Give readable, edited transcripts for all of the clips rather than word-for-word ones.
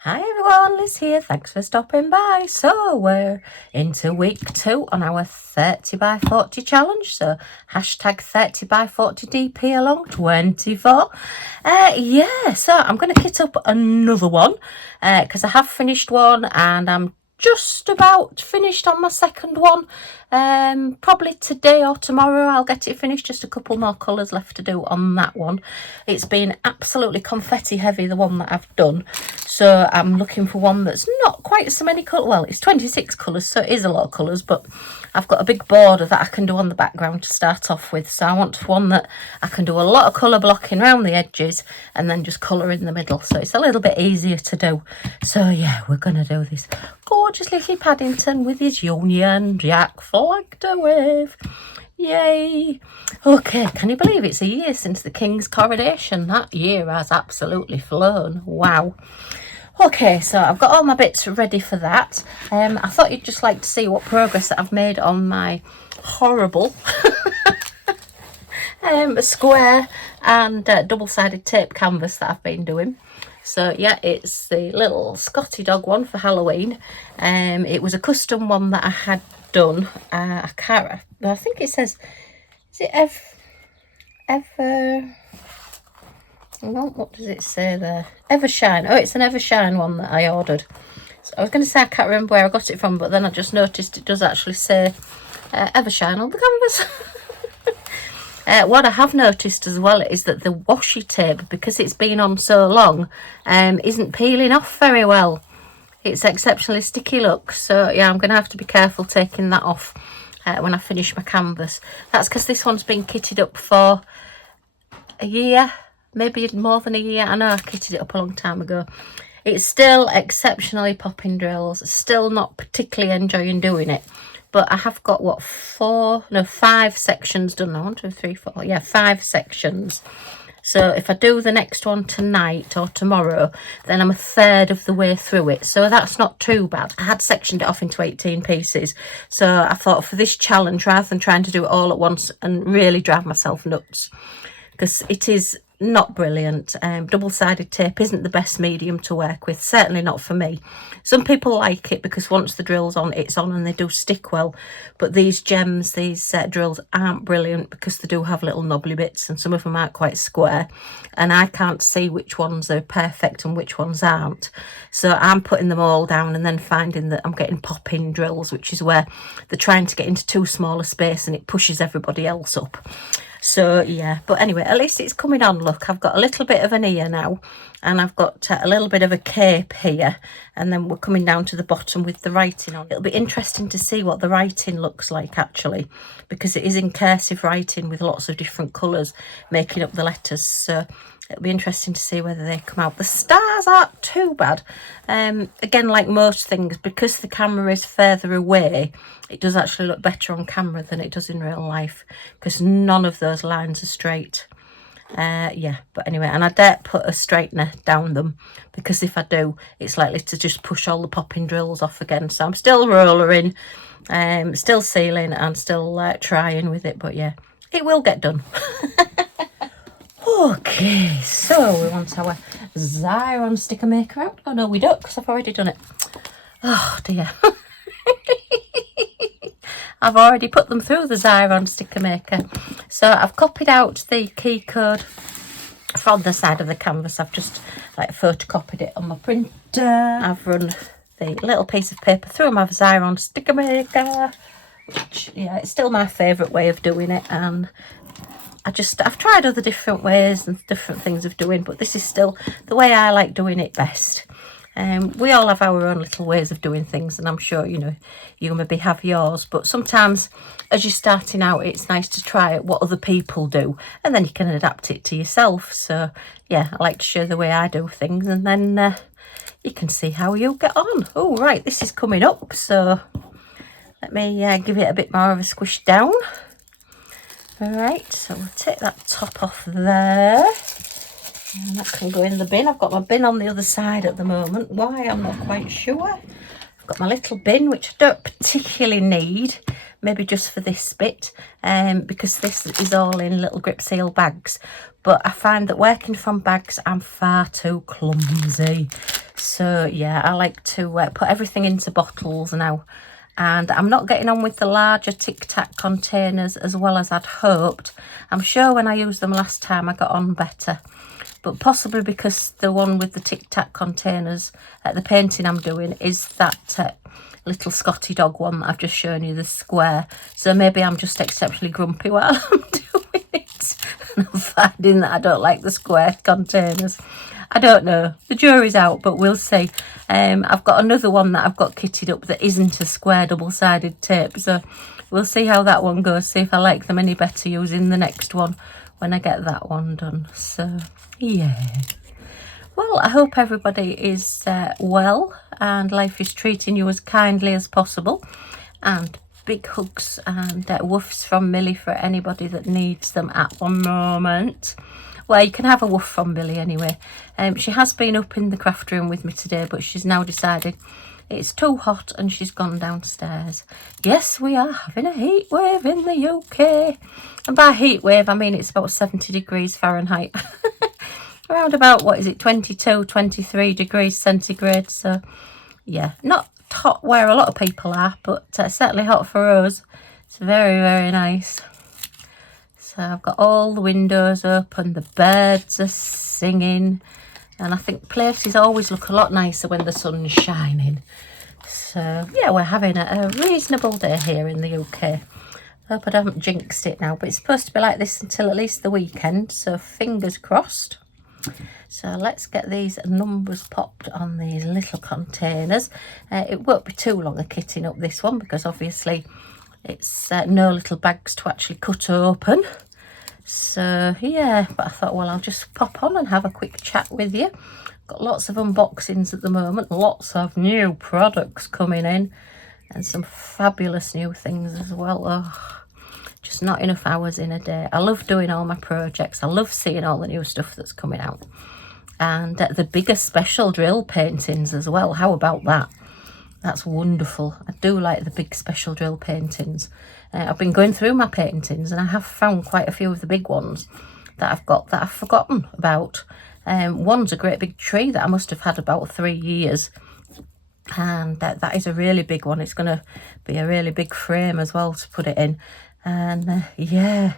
Hi everyone, Liz here. Thanks for stopping by. So we're into week 2 on our 30 by 40 challenge. So hashtag 30 by 40 DP along 24. So I'm going to kit up another one because I have finished one and I'm just about finished on my second one. Probably today or tomorrow I'll get it finished. Just a couple more colours left to do on that one. It's been absolutely confetti heavy, the one that I've done. So I'm looking for one that's not quite so many colours. Well, it's 26 colours, so it is a lot of colours, but I've got a big border that I can do on the background to start off with. So I want one that I can do a lot of colour blocking around the edges and then just colour in the middle. So it's a little bit easier to do. So yeah, we're going to do this gorgeous little Paddington with his Union Jack flag to wave. Yay. Okay, can you believe it's a year since the King's coronation? That year has absolutely flown. Wow. Okay, so I've got all my bits ready for that. I thought you'd just like to see what progress that I've made on my horrible square and double-sided tape canvas that I've been doing. So yeah, it's the little Scottie dog one for Halloween. It was a custom one that I had done. I think it says, is it ever? No, what does it say there? Evershine. Oh, it's an Evershine one that I ordered. So I was going to say I can't remember where I got it from, but then I just noticed it does actually say Evershine on the canvas. What I have noticed as well is that the washi tape, because it's been on so long, isn't peeling off very well. It's exceptionally sticky look. So yeah, I'm going to have to be careful taking that off when I finish my canvas. That's because this one's been kitted up for a year. Maybe more than a year. I know I kitted it up a long time ago. It's still exceptionally popping drills. Still not particularly enjoying doing it. But I have got, 5 sections done now. 1, 2, 3, 4. Yeah, 5 sections. So if I do the next one tonight or tomorrow, then I'm a third of the way through it. So that's not too bad. I had sectioned it off into 18 pieces. So I thought for this challenge, rather than trying to do it all at once and really drive myself nuts, because it is not brilliant. Double-sided tape isn't the best medium to work with, certainly not for me. Some people like it because once the drill's on, it's on and they do stick well. But these gems, these drills aren't brilliant because they do have little knobbly bits and some of them aren't quite square. And I can't see which ones are perfect and which ones aren't. So I'm putting them all down and then finding that I'm getting pop-in drills, which is where they're trying to get into too small a space and it pushes everybody else up. So yeah, but anyway, at least it's coming on. Look, I've got a little bit of an ear now and I've got a little bit of a cape here, and then we're coming down to the bottom with the writing on. It'll be interesting to see what the writing looks like actually, because it is in cursive writing with lots of different colours making up the letters. So it'll be interesting to see whether they come out. The stars aren't too bad. Again, like most things, because the camera is further away, it does actually look better on camera than it does in real life, because none of those lines are straight. Yeah, but anyway, and I don't put a straightener down them, because if I do, it's likely to just push all the popping drills off again. So I'm still rollering, still sealing and still trying with it, but yeah, it will get done. Okay, so we want our Xyron sticker maker out. Oh no, we don't, because I've already done it. Oh dear. I've already put them through the Xyron sticker maker. So I've copied out the key code from the side of the canvas. I've just photocopied it on my printer. I've run the little piece of paper through my Xyron sticker maker, which, yeah, it's still my favourite way of doing it. And I've tried other different ways and different things of doing, but this is still the way I like doing it best. We all have our own little ways of doing things, and I'm sure, you know, you maybe have yours, but sometimes as you're starting out, it's nice to try what other people do, and then you can adapt it to yourself. So yeah, I like to show the way I do things, and then you can see how you get on. Oh right, this is coming up, so let me give it a bit more of a squish down. All right, so we'll take that top off there. And that can go in the bin. I've got my bin on the other side at the moment. Why, I'm not quite sure. I've got my little bin, which I don't particularly need, maybe just for this bit, because this is all in little grip seal bags. But I find that working from bags, I'm far too clumsy. So yeah, I like to put everything into bottles now, and I'm not getting on with the larger Tic Tac containers as well as I'd hoped. I'm sure when I used them last time I got on better, but possibly because the one with the Tic Tac containers, the painting I'm doing is that little Scottie dog one that I've just shown you, the square. So maybe I'm just exceptionally grumpy while I'm doing it, and I'm finding that I don't like the square containers. I don't know, the jury's out, but we'll see. I've got another one that I've got kitted up that isn't a square double-sided tape, so we'll see how that one goes, see if I like them any better using the next one when I get that one done. So yeah, well, I hope everybody is well and life is treating you as kindly as possible, and big hugs and woofs from Millie for anybody that needs them at the moment. Well, you can have a woof from Billy anyway. She has been up in the craft room with me today, but she's now decided it's too hot and she's gone downstairs. Yes, we are having a heat wave in the UK. And by heat wave, I mean it's about 70 degrees Fahrenheit. Around about, what is it, 22, 23 degrees centigrade. So, yeah, not hot where a lot of people are, but certainly hot for us. It's very, very nice. So I've got all the windows open, the birds are singing, and I think places always look a lot nicer when the sun's shining. So yeah, we're having a reasonable day here in the UK. I hope I haven't jinxed it now, but it's supposed to be like this until at least the weekend, so fingers crossed. So let's get these numbers popped on these little containers. It won't be too long a kitting up this one, because obviously it's no little bags to actually cut open. So yeah, but I thought, well, I'll just pop on and have a quick chat with you. Got lots of unboxings at the moment, lots of new products coming in, and some fabulous new things as well. Oh, just not enough hours in a day. I love doing all my projects. I love seeing all the new stuff that's coming out, and the bigger special drill paintings as well. How about that? That's wonderful. I do like the big special drill paintings. I've been going through my paintings and I have found quite a few of the big ones that I've got that I've forgotten about. One's a great big tree that I must have had about 3 years. And that is a really big one. It's going to be a really big frame as well to put it in. And yeah,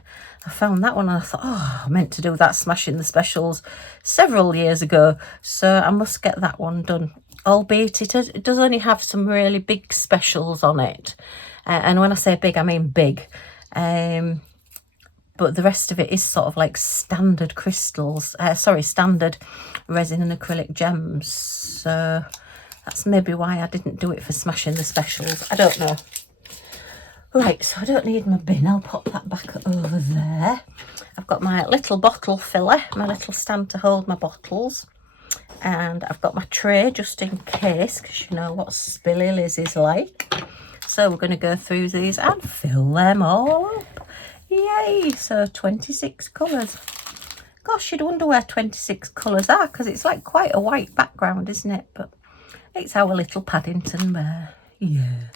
I found that one and I thought, oh, I meant to do that smashing the specials several years ago. So I must get that one done. Albeit it does only have some really big specials on it. And when I say big, I mean big. But the rest of it is sort of like standard crystals. Standard resin and acrylic gems. So that's maybe why I didn't do it for smashing the specials. I don't know. Right, so I don't need my bin. I'll pop that back over there. I've got my little bottle filler, my little stand to hold my bottles. And I've got my tray just in case, because you know what Spilly Liz is like. So we're going to go through these and fill them all up. Yay! So 26 colours. Gosh, you'd wonder where 26 colours are, because it's like quite a white background, isn't it? But it's our little Paddington bear. Yeah.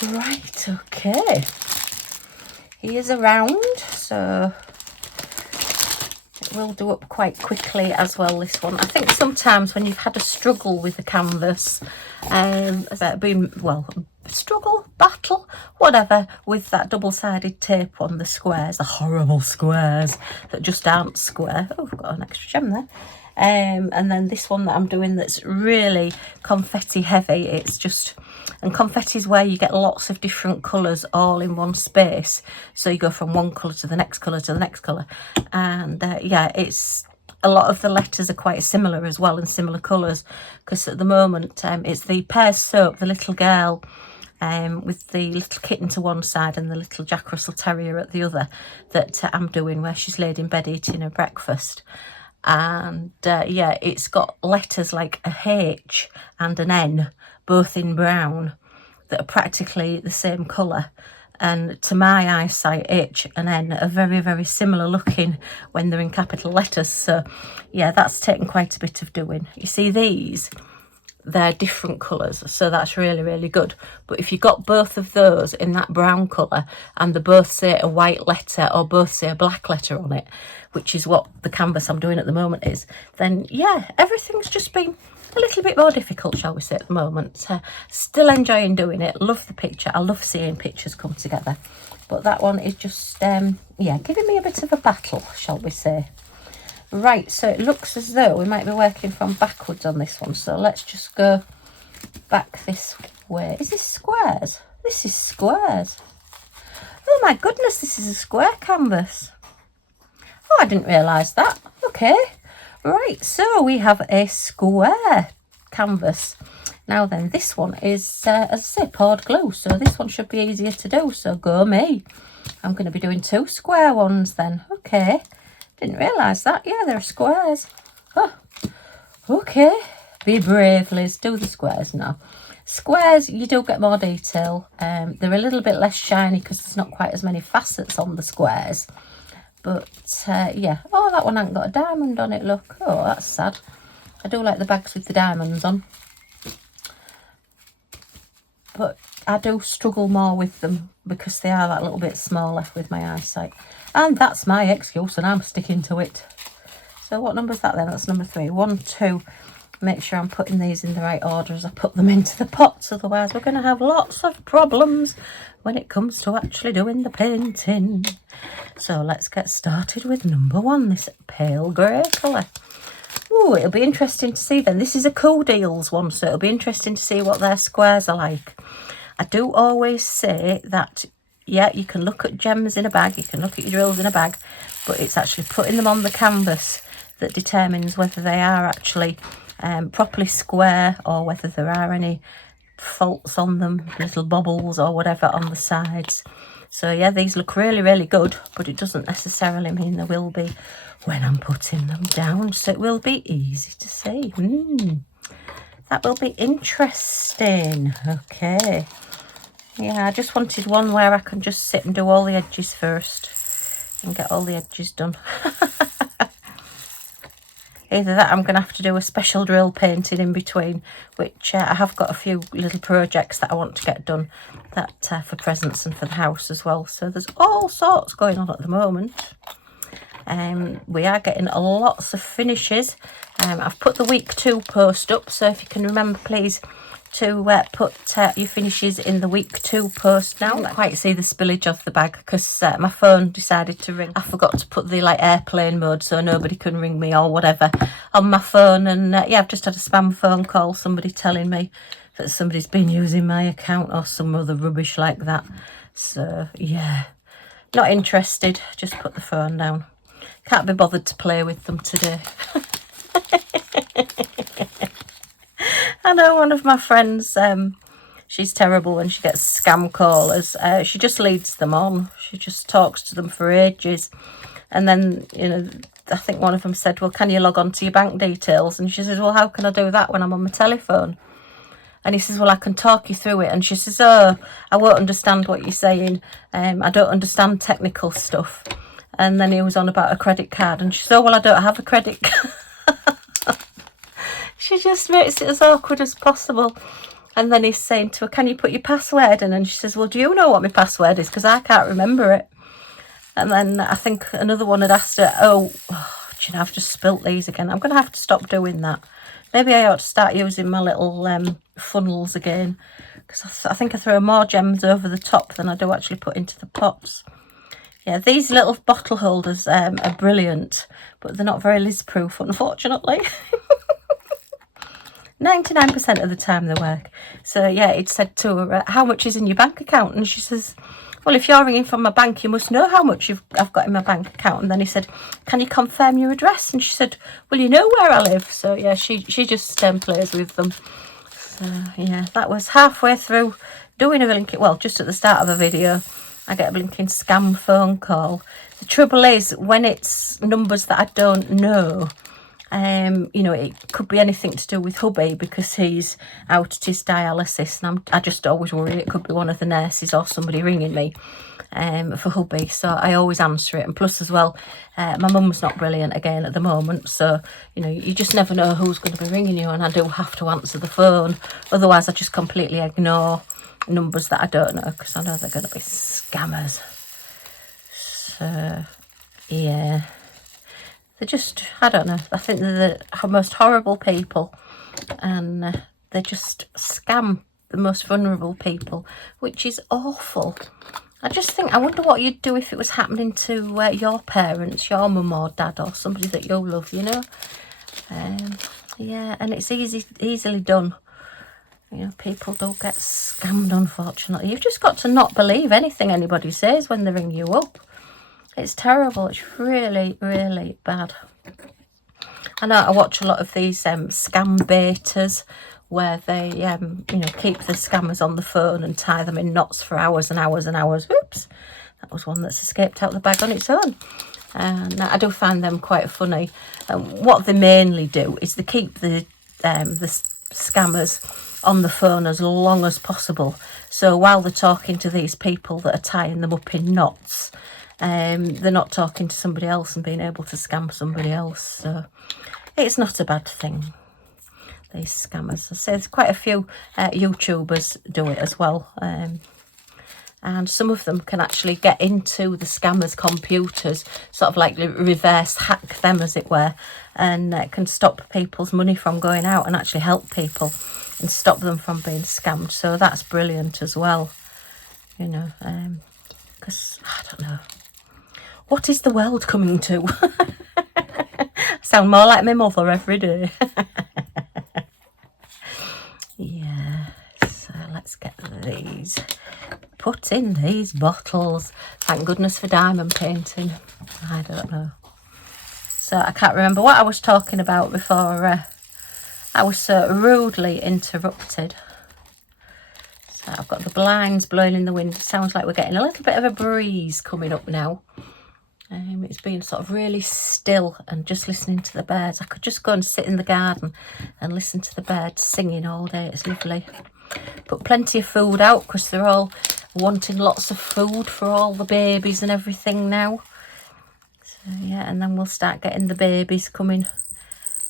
Right, okay. He is around, so it will do up quite quickly as well, this one. I think sometimes when you've had a struggle with the canvas, battle, whatever, with that double-sided tape on the squares, the horrible squares that just aren't square. Oh, I've got an extra gem there. And then this one that I'm doing that's really confetti heavy. It's just, and confetti is where you get lots of different colours all in one space. So you go from one colour to the next colour to the next colour. And yeah, it's, a lot of the letters are quite similar as well, and similar colours. Because at the moment, it's the Pears Soap, the little girl, with the little kitten to one side and the little Jack Russell Terrier at the other, that I'm doing, where she's laid in bed eating her breakfast. And yeah, it's got letters like a H and an N, both in brown, that are practically the same colour. And to my eyesight, H and N are very, very similar looking when they're in capital letters. So yeah, that's taken quite a bit of doing. You see these, they're different colours, so that's really, really good. But if you got both of those in that brown colour and they both say a white letter or both say a black letter on it, which is what the canvas I'm doing at the moment is, then yeah, everything's just been a little bit more difficult, shall we say, at the moment. Still enjoying doing it, love the picture, I love seeing pictures come together. But that one is just, yeah, giving me a bit of a battle, shall we say. Right, so it looks as though we might be working from backwards on this one. So let's just go back this way. Is this squares? This is squares. Oh my goodness, this is a square canvas. Oh, I didn't realise that. Okay. Right, so we have a square canvas. Now then, this one is, as I say, poured glue. So this one should be easier to do. So go me. I'm going to be doing 2 square ones then. Okay. Didn't realise that. Yeah, they're squares. Oh, okay. Be brave, Liz. Do the squares now. Squares, you do get more detail. They're a little bit less shiny because there's not quite as many facets on the squares. But, yeah. Oh, that one hasn't got a diamond on it, look. Oh, that's sad. I do like the bags with the diamonds on. But I do struggle more with them because they are that little bit smaller with my eyesight. And that's my excuse and I'm sticking to it. So what number is that then? That's number 3. 1, 2. Make sure I'm putting these in the right order as I put them into the pots. Otherwise we're going to have lots of problems when it comes to actually doing the painting. So let's get started with number 1, this pale grey colour. Oh, it'll be interesting to see then. This is a coodeals one, so it'll be interesting to see what their squares are like. I do always say that, yeah, you can look at gems in a bag, you can look at your drills in a bag, but it's actually putting them on the canvas that determines whether they are actually properly square or whether there are any faults on them, little bobbles or whatever on the sides. So yeah, these look really, really good, but it doesn't necessarily mean there will be when I'm putting them down. So it will be easy to see. That will be interesting. Okay. Yeah, I just wanted one where I can just sit and do all the edges first and get all the edges done. Either that, I'm going to have to do a special drill painting in between, which I have got a few little projects that I want to get done, that for presents and for the house as well. So there's all sorts going on at the moment. We are getting lots of finishes. I've put the week 2 post up, so if you can remember, please, to put your finishes in the week 2 post now. I can't quite see the spillage of the bag because my phone decided to ring. I forgot to put the airplane mode so nobody can ring me or whatever on my phone. And yeah, I've just had a spam phone call, somebody telling me that somebody's been using my account or some other rubbish like that. So yeah, not interested. Just put the phone down. Can't be bothered to play with them today. I know one of my friends, she's terrible when she gets scam callers. She just leads them on. She just talks to them for ages. And then, you know, I think one of them said, well, can you log on to your bank details? And she says, well, how can I do that when I'm on my telephone? And he says, well, I can talk you through it. And she says, oh, I won't understand what you're saying. I don't understand technical stuff. And then he was on about a credit card. And she said, oh, well, I don't have a credit card. She just makes it as awkward as possible. And then he's saying to her, can you put your password in? And she says, well, do you know what my password is? Because I can't remember it. And then I think another one had asked her, oh, do you know, I've just spilt these again. I'm going to have to stop doing that. Maybe I ought to start using my little funnels again. Because I think I throw more gems over the top than I do actually put into the pots. Yeah, these little bottle holders are brilliant. But they're not very Liz-proof, unfortunately. 99% of the time they work. So yeah, it said to her, how much is in your bank account? And she says, well, if you're ringing from my bank, you must know how much I've got in my bank account. And then he said, can you confirm your address? And she said, well, you know where I live. So yeah, she just plays with them. So yeah, that was halfway through doing a blinking, well, just at the start of a video, I get a blinking scam phone call. The trouble is, when it's numbers that I don't know, You know, it could be anything to do with hubby because he's out at his dialysis, and I just always worry it could be one of the nurses or somebody ringing me for hubby, so I always answer it. And plus as well, my mum's not brilliant again at the moment, so you know, you just never know who's going to be ringing you, and I do have to answer the phone, otherwise I just completely ignore numbers that I don't know because I know they're going to be scammers. So yeah, they're just, I don't know, I think they're the most horrible people, and they just scam the most vulnerable people, which is awful. I just think, I wonder what you'd do if it was happening to your parents, your mum or dad, or somebody that you love, you know. Yeah, and it's easily done. You know, people don't get scammed, unfortunately. You've just got to not believe anything anybody says when they ring you up. It's terrible. It's really, really bad. I know I watch a lot of these scam betas where they, you know, keep the scammers on the phone and tie them in knots for hours and hours and hours. Oops, that was one that's escaped out the bag on its own. And I do find them quite funny. What they mainly do is they keep the scammers on the phone as long as possible. So while they're talking to these people that are tying them up in knots, they're not talking to somebody else and being able to scam somebody else. So it's not a bad thing, these scammers. I say there's quite a few YouTubers do it as well, and some of them can actually get into the scammers' computers, sort of like reverse hack them, as it were, and can stop people's money from going out and actually help people and stop them from being scammed. So that's brilliant as well, you know, because I don't know, what is the world coming to? Sound more like my mother every day. Yeah, so let's get these put in these bottles. Thank goodness for diamond painting. I don't know. So I can't remember what I was talking about before I was so rudely interrupted. So I've got the blinds blowing in the wind. It sounds like we're getting a little bit of a breeze coming up now. It's been sort of really still and just listening to the birds. I could just go and sit in the garden and listen to the birds singing all day. It's lovely. Put plenty of food out because they're all wanting lots of food for all the babies and everything now. So yeah, and then we'll start getting the babies coming,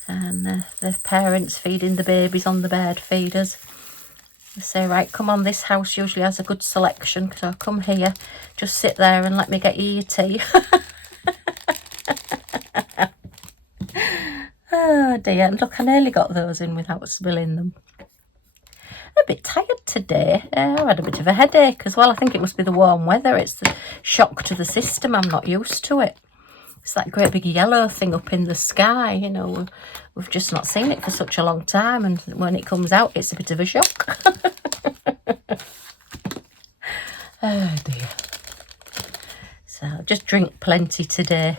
and the parents feeding the babies on the bird feeders. They say, right, come on, this house usually has a good selection, so come here, just sit there and let me get you your tea. Oh dear, and look, I nearly got those in without spilling them. A bit tired today. I've had a bit of a headache as well. I think it must be the warm weather. It's the shock to the system. I'm not used to it. It's that great big yellow thing up in the sky, you know. We've just not seen it for such a long time, and when it comes out, it's a bit of a shock. Oh dear. So just drink plenty today.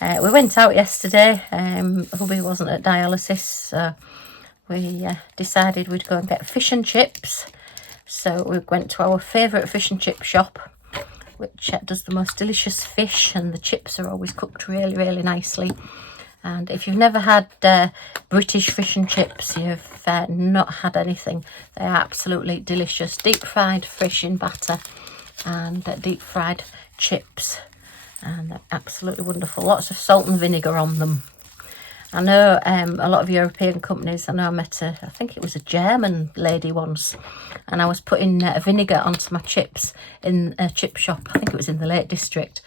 We went out yesterday. Hubby wasn't at dialysis, so we decided we'd go and get fish and chips. So we went to our favourite fish and chip shop, which does the most delicious fish, and the chips are always cooked really, really nicely. And if you've never had British fish and chips, you've not had anything. They are absolutely delicious. Deep fried fish in batter and deep fried chips, and they're absolutely wonderful. Lots of salt and vinegar on them. I know a lot of European companies. I know I met I think it was a German lady once, and I was putting vinegar onto my chips in a chip shop. I think it was in the Lake District,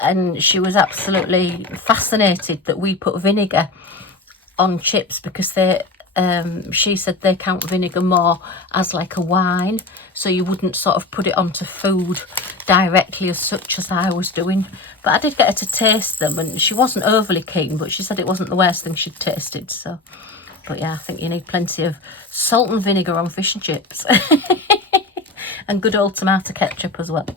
and she was absolutely fascinated that we put vinegar on chips because they she said they count vinegar more as like a wine, so you wouldn't sort of put it onto food directly as such as I was doing. But I did get her to taste them, and she wasn't overly keen, but she said it wasn't the worst thing she'd tasted. So, but yeah, I think you need plenty of salt and vinegar on fish and chips. And good old tomato ketchup as well.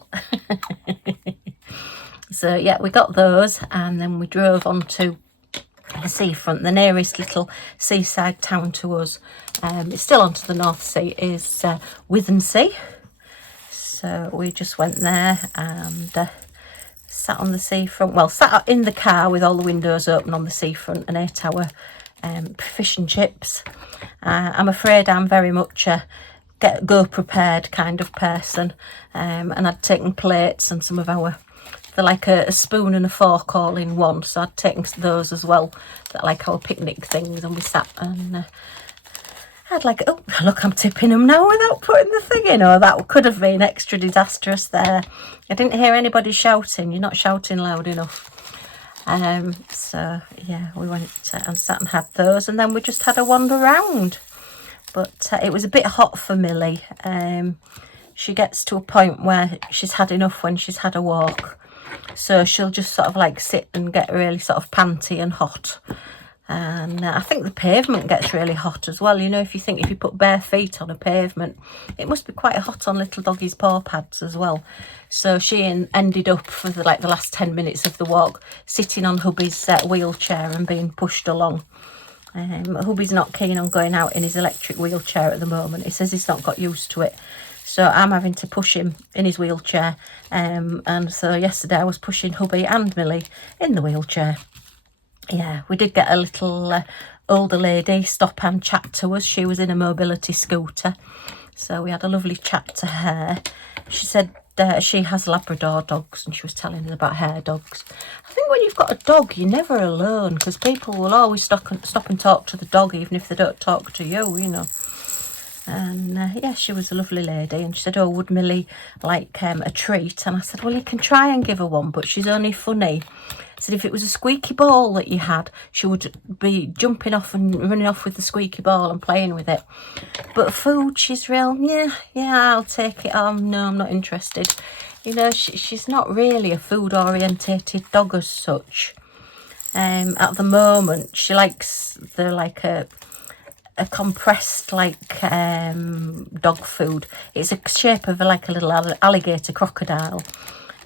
So yeah, we got those, and then we drove on to the seafront. The nearest little seaside town to us, it's still onto the North Sea, is Withensea. So we just went there and sat on the seafront. Well, sat in the car with all the windows open on the seafront and ate our fish and chips. I'm afraid I'm very much a go prepared kind of person, and I'd taken plates and some of our, they're like a spoon and a fork all in one, so I'd taken those as well, that like our picnic things, and we sat and I'd like, oh look, I'm tipping them now without putting the thing in. Oh, that could have been extra disastrous there. I didn't hear anybody shouting. You're not shouting loud enough. So yeah, we went and sat and had those, and then we just had a wander around. But it was a bit hot for Millie. She gets to a point where she's had enough when she's had a walk, so she'll just sort of like sit and get really sort of panty and hot. And I think the pavement gets really hot as well. You know, if you put bare feet on a pavement, it must be quite hot on little doggy's paw pads as well. So she ended up for the last 10 minutes of the walk sitting on hubby's wheelchair and being pushed along. Hubby's not keen on going out in his electric wheelchair at the moment. He says he's not got used to it. So I'm having to push him in his wheelchair. And so yesterday I was pushing hubby and Millie in the wheelchair. Yeah, we did get a little older lady stop and chat to us. She was in a mobility scooter, so we had a lovely chat to her. She said she has Labrador dogs, and she was telling us about her dogs. I think when you've got a dog, you're never alone, because people will always stop and talk to the dog, even if they don't talk to you, you know. And yeah, she was a lovely lady, and she said, oh, would Millie like a treat? And I said, well, you can try and give her one, but she's only funny. I said if it was a squeaky ball that you had, she would be jumping off and running off with the squeaky ball and playing with it. But food, she's real, yeah, I'll take it on. No, I'm not interested. You know, she's not really a food orientated dog as such. At the moment, she likes a compressed dog food. It's a shape of like a little alligator crocodile,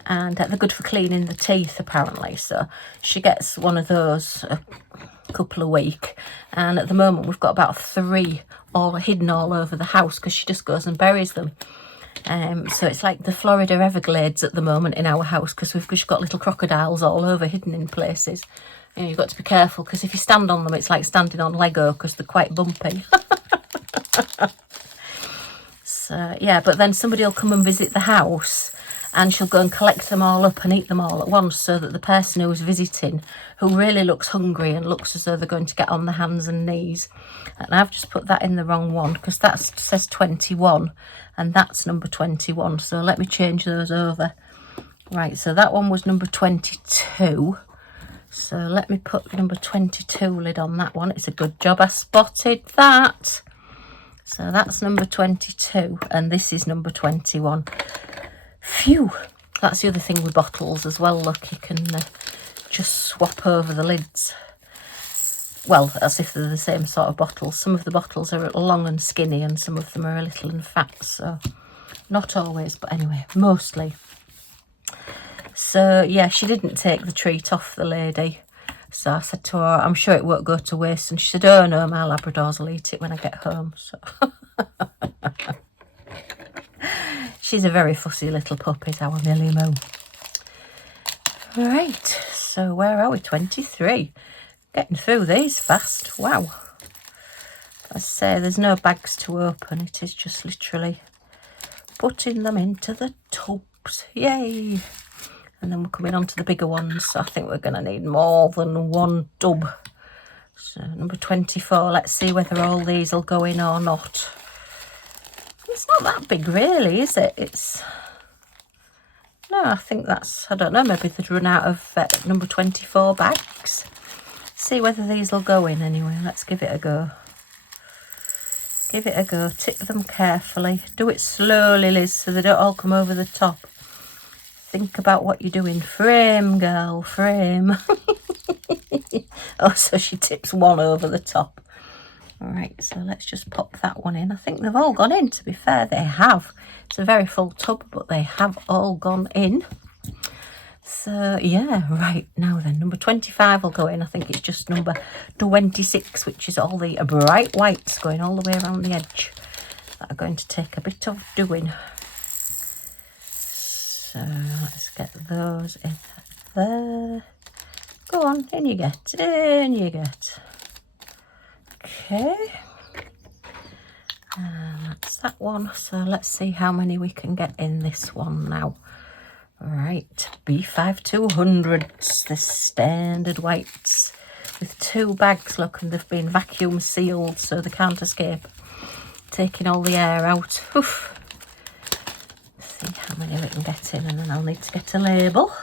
and they're good for cleaning the teeth apparently, so she gets one of those a couple a week. And at the moment we've got about 3 all hidden all over the house, because she just goes and buries them. So it's like the Florida Everglades at the moment in our house, because we've just got little crocodiles all over, hidden in places. And you've got to be careful, because if you stand on them, it's like standing on Lego, because they're quite bumpy. So yeah, but then somebody will come and visit the house, and she'll go and collect them all up and eat them all at once, so that the person who's visiting, who really looks hungry and looks as though they're going to get on their hands and knees. And I've just put that in the wrong one, because that says 21 and that's number 21. So let me change those over. Right, so that one was number 22. So let me put number 22 lid on that one. It's a good job I spotted that. So that's number 22 and this is number 21. Phew, that's the other thing with bottles as well. Look, you can just swap over the lids. Well, as if they're the same sort of bottles. Some of the bottles are long and skinny and some of them are a little and fat. So not always, but anyway, mostly. So yeah, she didn't take the treat off the lady. So I said to her, I'm sure it won't go to waste. And she said, oh no, my Labradors will eat it when I get home. So she's a very fussy little pup, is our Millie Moo. Right, so where are we? 23. Getting through these fast. Wow. I say there's no bags to open. It is just literally putting them into the tubs. Yay. And then we're coming on to the bigger ones. So I think we're going to need more than one tub. So number 24. Let's see whether all these will go in or not. It's not that big really, is it? No, I think that's, I don't know, maybe they'd run out of number 24 bags. See whether these will go in anyway. Let's give it a go. Give it a go. Tip them carefully. Do it slowly, Liz, so they don't all come over the top. Think about what you're doing. Frame, girl, frame. Oh, so she tips one over the top. All right, so let's just pop that one in. I think they've all gone in, to be fair. They have. It's a very full tub, but they have all gone in. So, yeah, right. Now then, number 25 will go in. I think it's just number 26, which is all the bright whites going all the way around the edge. That are going to take a bit of doing. So, let's get those in there. Go on, in you get, in you get. Okay, and that's that one. So let's see how many we can get in this one now. Right, B5200s, the standard weights, with 2 bags. Look, and they've been vacuum sealed so they can't escape, taking all the air out. Oof. Let's see how many we can get in, and then I'll need to get a label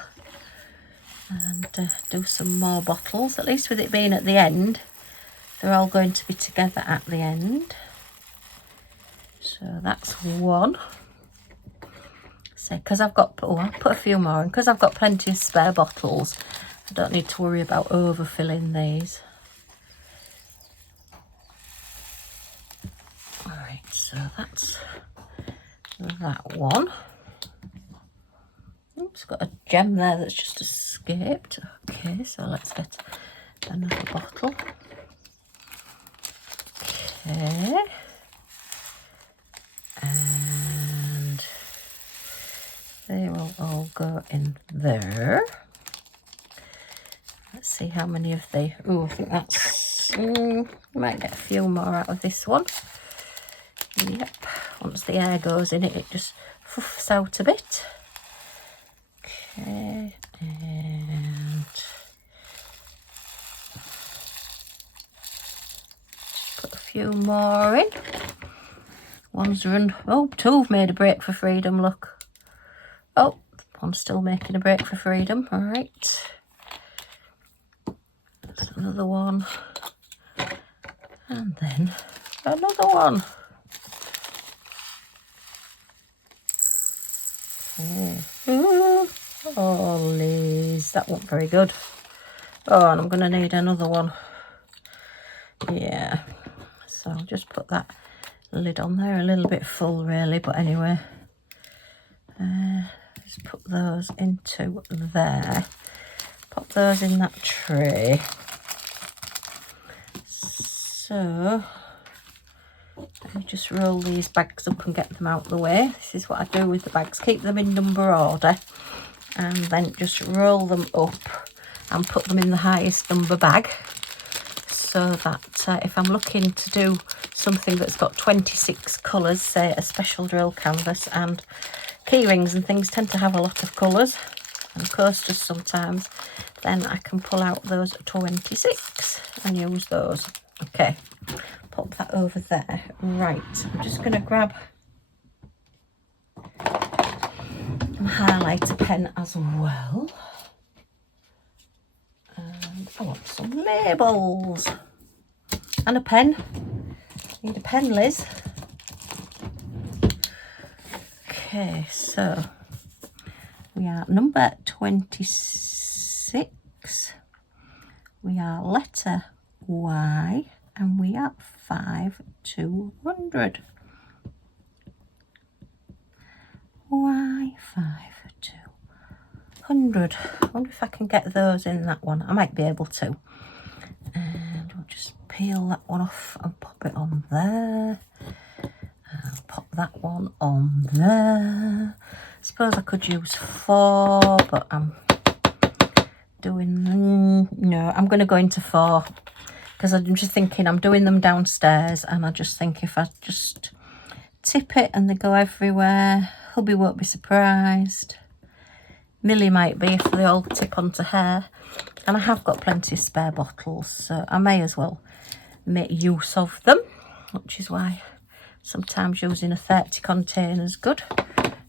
and do some more bottles. At least with it being at the end, they're all going to be together at the end. So that's one. So because I've got, oh, I'll put a few more in, because I've got plenty of spare bottles, I don't need to worry about overfilling these. All right, so that's that one. Oops, got a gem there that's just escaped. Okay, so let's get another bottle. Okay, and they will all go in there. Let's see how many of they. Oh, I think that's. Might get a few more out of this one. Yep. Once the air goes in it, it just puffs out a bit. Okay, and put a few more in. One's run. Oh, 2 have made a break for freedom. Look. Oh, one's still making a break for freedom. All right. That's another one. And then another one. Okay. Oh, Liz, that wasn't very good. Oh, and I'm going to need another one. Yeah. So I'll just put that lid on there, a little bit full really, but anyway. Just put those into there. Pop those in that tray. So let me just roll these bags up and get them out of the way. This is what I do with the bags. Keep them in number order and then just roll them up and put them in the highest number bag, so that if I'm looking to do something that's got 26 colours, say a special drill canvas, and key rings and things tend to have a lot of colours, and coasters sometimes, then I can pull out those 26 and use those. Okay, pop that over there. Right, I'm just going to grab my highlighter pen as well. And I want some labels. And a pen. Need a pen, Liz. Okay, so we are number 26. We are letter Y, and we are 5200. Y 5200. I wonder if I can get those in that one. I might be able to. And we'll just peel that one off and pop it on there. And pop that one on there. I suppose I could use 4, but I'm doing, no, I'm going to go into 4, because I'm just thinking I'm doing them downstairs, and I just think if I just tip it and they go everywhere, hubby won't be surprised. Millie might be if they all tip onto her. And I have got plenty of spare bottles, so I may as well make use of them, which is why sometimes using a 30 container is good.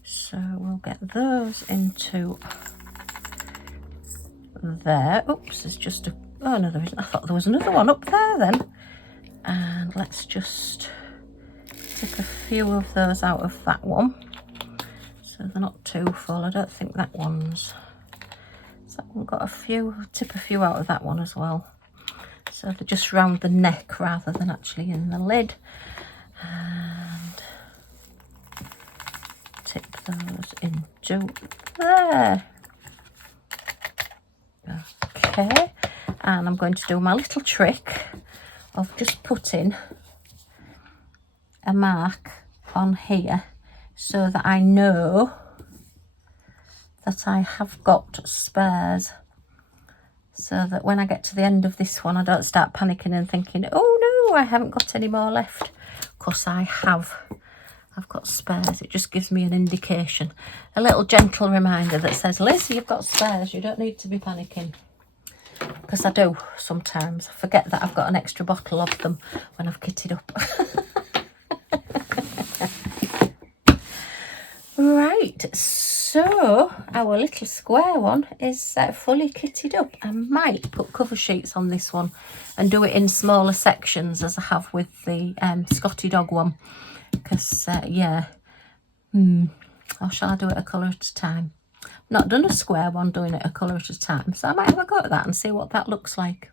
So we'll get those into there. Oops, there's just a, oh no, there isn't. I thought there was another one up there then. And let's just take a few of those out of that one, so they're not too full. I don't think that one's, has that one got a few? I'll tip a few out of that one as well, so they're just round the neck rather than actually in the lid. And tip those into there. Okay, and I'm going to do my little trick of just putting a mark on here so that I know that I have got spares, so that when I get to the end of this one I don't start panicking and thinking, oh no, I haven't got any more left. Of course I have. I've got spares. It just gives me an indication. A little gentle reminder that says, Liz, you've got spares. You don't need to be panicking. Because I do sometimes. I forget that I've got an extra bottle of them when I've kitted up. Right, so our little square one is fully kitted up. I might put cover sheets on this one and do it in smaller sections as I have with the Scottie dog one. Because, yeah, or shall I do it a colour at a time? I've not done a square one, doing it a colour at a time. So I might have a go at that and see what that looks like.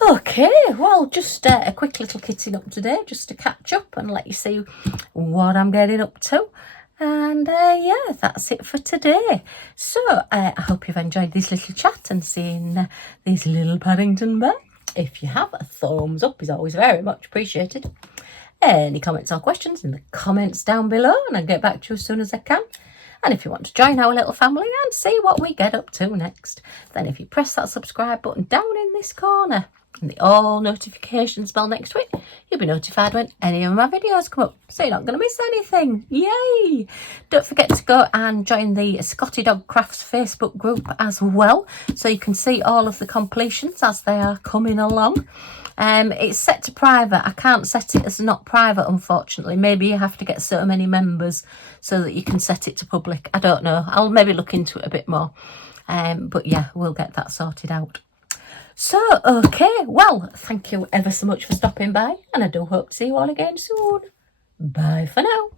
Okay, well, just a quick little kitting up today, just to catch up and let you see what I'm getting up to. And yeah, that's it for today. So I hope you've enjoyed this little chat and seeing this little Paddington bear. If you have, a thumbs up is always very much appreciated. Any comments or questions in the comments down below, and I'll get back to you as soon as I can. And if you want to join our little family and see what we get up to next, then if you press that subscribe button down in this corner and the all notifications bell next to it, you'll be notified when any of my videos come up, so you're not going to miss anything. Yay! Don't forget to go and join the Scottie Dog Crafts Facebook group as well, so you can see all of the completions as they are coming along. It's set to private. I can't set it as not private, unfortunately. Maybe you have to get so many members so that you can set it to public. I don't know. I'll maybe look into it a bit more. But yeah, we'll get that sorted out. So, okay, well, thank you ever so much for stopping by, and I do hope to see you all again soon. Bye for now.